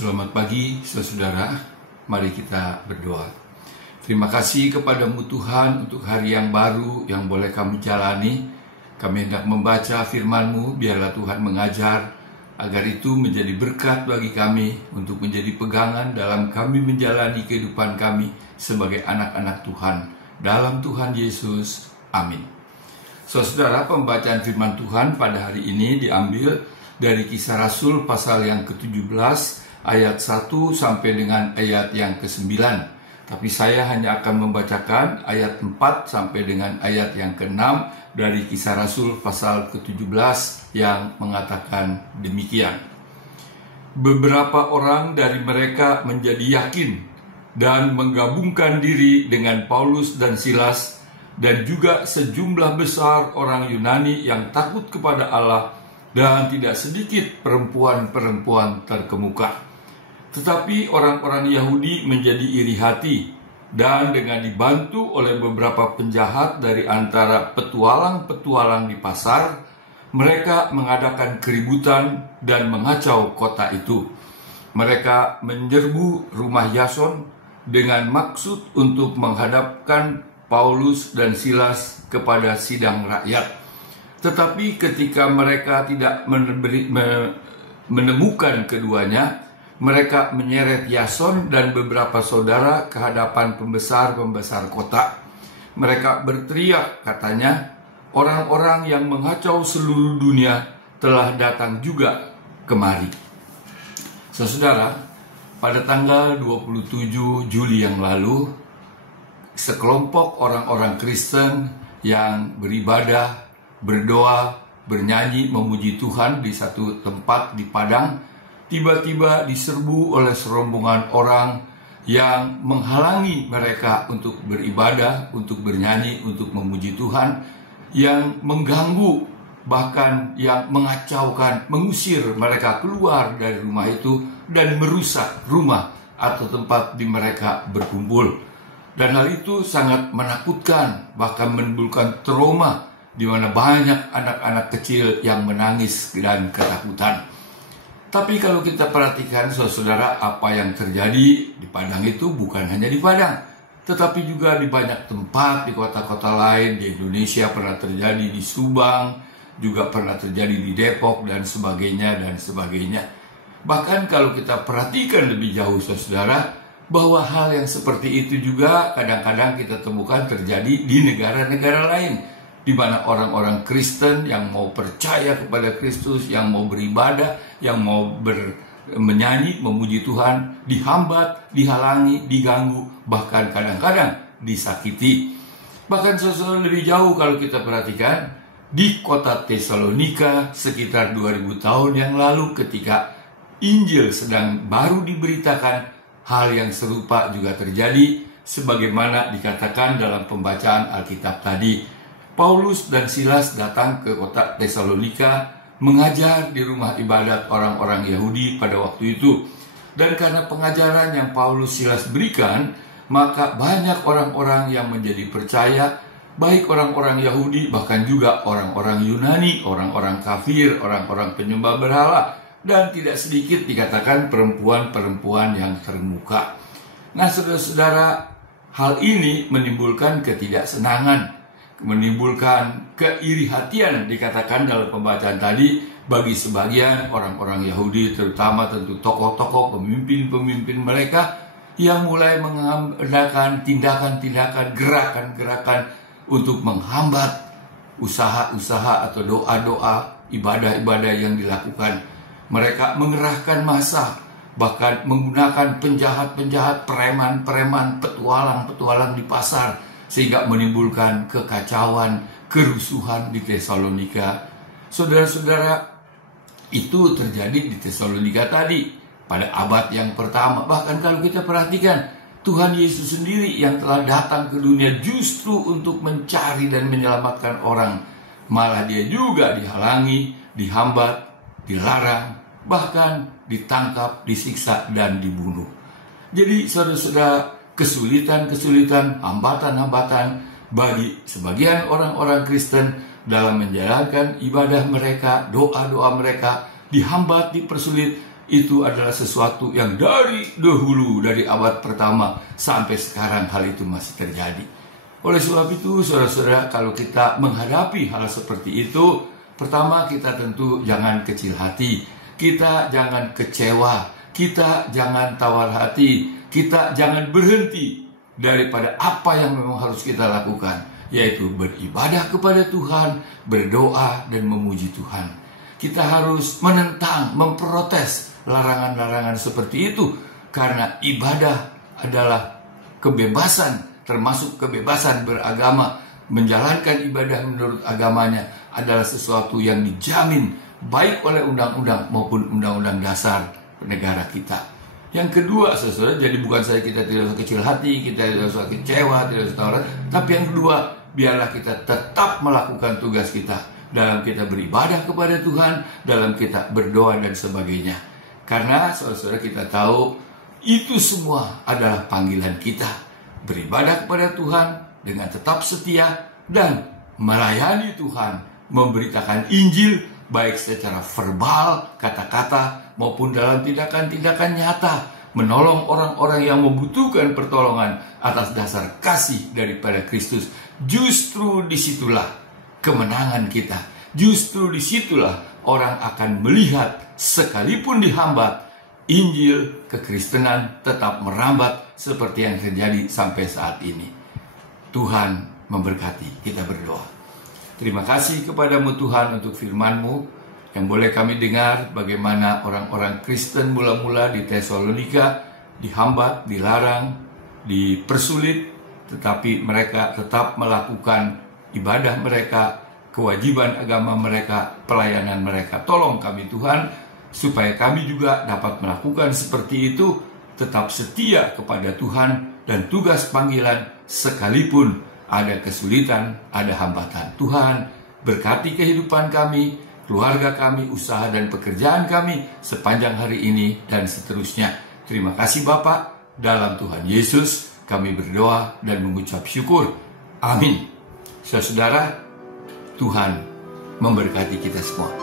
Selamat pagi, saudara. Mari kita berdoa. Terima kasih kepadamu Tuhan untuk hari yang baru yang boleh kami jalani. Kami hendak membaca firman-Mu, biarlah Tuhan mengajar, agar itu menjadi berkat bagi kami untuk menjadi pegangan dalam kami menjalani kehidupan kami sebagai anak-anak Tuhan. Dalam Tuhan Yesus, amin. Saudara, pembacaan firman Tuhan pada hari ini diambil dari Kisah Rasul pasal yang ke-17, ayat 1 sampai dengan ayat yang ke-9. Tapi saya hanya akan membacakan ayat 4 sampai dengan ayat yang ke-6 dari Kisah Rasul pasal ke-17 yang mengatakan demikian. Beberapa orang dari mereka menjadi yakin dan menggabungkan diri dengan Paulus dan Silas, dan juga sejumlah besar orang Yunani yang takut kepada Allah, dan tidak sedikit perempuan-perempuan terkemuka. Tetapi orang-orang Yahudi menjadi iri hati, dan dengan dibantu oleh beberapa penjahat dari antara petualang-petualang di pasar, mereka mengadakan keributan dan mengacau kota itu. Mereka menyerbu rumah Yason dengan maksud untuk menghadapkan Paulus dan Silas kepada sidang rakyat. Tetapi ketika mereka tidak menemukan keduanya, mereka menyeret Yason dan beberapa saudara ke hadapan pembesar-pembesar kota. Mereka berteriak, katanya, orang-orang yang mengacau seluruh dunia telah datang juga kemari. Saudara, pada tanggal 27 Juli yang lalu, sekelompok orang-orang Kristen yang beribadah, berdoa, bernyanyi, memuji Tuhan di satu tempat di Padang, tiba-tiba diserbu oleh serombongan orang yang menghalangi mereka untuk beribadah, untuk bernyanyi, untuk memuji Tuhan, yang mengganggu, bahkan yang mengacaukan, mengusir mereka keluar dari rumah itu dan merusak rumah atau tempat di mereka berkumpul. Dan hal itu sangat menakutkan, bahkan menimbulkan trauma, di mana banyak anak-anak kecil yang menangis dan ketakutan. Tapi kalau kita perhatikan, saudara, apa yang terjadi di Padang itu bukan hanya di Padang, tetapi juga di banyak tempat, di kota-kota lain di Indonesia. Pernah terjadi di Subang, juga pernah terjadi di Depok, dan sebagainya, dan sebagainya. Bahkan kalau kita perhatikan lebih jauh, saudara, bahwa hal yang seperti itu juga kadang-kadang kita temukan terjadi di negara-negara lain, di mana orang-orang Kristen yang mau percaya kepada Kristus, yang mau beribadah, yang mau menyanyi, memuji Tuhan, dihambat, dihalangi, diganggu, bahkan kadang-kadang disakiti. Bahkan saudara, lebih jauh kalau kita perhatikan, di kota Tesalonika sekitar 2000 tahun yang lalu, ketika Injil sedang baru diberitakan, hal yang serupa juga terjadi, sebagaimana dikatakan dalam pembacaan Alkitab tadi. Paulus dan Silas datang ke kota Tesalonika mengajar di rumah ibadat orang-orang Yahudi pada waktu itu. Dan karena pengajaran yang Paulus Silas berikan, maka banyak orang-orang yang menjadi percaya, baik orang-orang Yahudi, bahkan juga orang-orang Yunani, orang-orang kafir, orang-orang penyembah berhala, dan tidak sedikit dikatakan perempuan-perempuan yang terkemuka. Nah, saudara-saudara, hal ini menimbulkan ketidaksenangan, menimbulkan keirihatian, dikatakan dalam pembacaan tadi, bagi sebagian orang-orang Yahudi, terutama tentu tokoh-tokoh, pemimpin-pemimpin mereka, yang mulai mengadakan tindakan-tindakan, gerakan-gerakan untuk menghambat usaha-usaha atau doa-doa, ibadah-ibadah yang dilakukan. Mereka mengerahkan massa, bahkan menggunakan penjahat-penjahat, preman-preman, petualang-petualang di pasar, sehingga menimbulkan kekacauan, kerusuhan di Tesalonika. Saudara-saudara, itu terjadi di Tesalonika tadi pada abad yang pertama. Bahkan kalau kita perhatikan, Tuhan Yesus sendiri yang telah datang ke dunia justru untuk mencari dan menyelamatkan orang, malah dia juga dihalangi, dihambat, dilarang, bahkan ditangkap, disiksa, dan dibunuh. Jadi saudara-saudara, kesulitan-kesulitan, hambatan-hambatan bagi sebagian orang-orang Kristen dalam menjalankan ibadah mereka, doa-doa mereka, dihambat, dipersulit, itu adalah sesuatu yang dari dahulu, dari abad pertama sampai sekarang hal itu masih terjadi. Oleh sebab itu, saudara-saudara, kalau kita menghadapi hal seperti itu, pertama kita tentu jangan kecil hati, kita jangan kecewa, kita jangan tawar hati, kita jangan berhenti daripada apa yang memang harus kita lakukan, yaitu beribadah kepada Tuhan, berdoa dan memuji Tuhan. Kita harus menentang, memprotes larangan-larangan seperti itu, karena ibadah adalah kebebasan, termasuk kebebasan beragama. Menjalankan ibadah menurut agamanya adalah sesuatu yang dijamin baik oleh undang-undang maupun undang-undang dasar negara kita. Yang kedua, saudara, jadi bukan saja kita tidak usah kecil hati, kita tidak usah kecewa, tidak usah tawar, tapi yang kedua, biarlah kita tetap melakukan tugas kita dalam kita beribadah kepada Tuhan, dalam kita berdoa dan sebagainya. Karena saudara-saudara, kita tahu itu semua adalah panggilan kita, beribadah kepada Tuhan dengan tetap setia dan melayani Tuhan, memberitakan Injil baik secara verbal, kata-kata, maupun dalam tindakan-tindakan nyata, menolong orang-orang yang membutuhkan pertolongan atas dasar kasih daripada Kristus. Justru disitulah kemenangan kita. Justru disitulah orang akan melihat, sekalipun dihambat, Injil kekristenan tetap merambat seperti yang terjadi sampai saat ini. Tuhan memberkati. Kita berdoa. Terima kasih kepadamu Tuhan untuk firman-Mu yang boleh kami dengar bagaimana orang-orang Kristen mula-mula di Tesalonika dihambat, dilarang, dipersulit, tetapi mereka tetap melakukan ibadah mereka, kewajiban agama mereka, pelayanan mereka. Tolong kami Tuhan, supaya kami juga dapat melakukan seperti itu, tetap setia kepada Tuhan dan tugas panggilan sekalipun ada kesulitan, ada hambatan. Tuhan, berkati kehidupan kami, keluarga kami, usaha dan pekerjaan kami sepanjang hari ini dan seterusnya. Terima kasih Bapak, dalam Tuhan Yesus kami berdoa dan mengucap syukur. Amin. Saudara, Tuhan memberkati kita semua.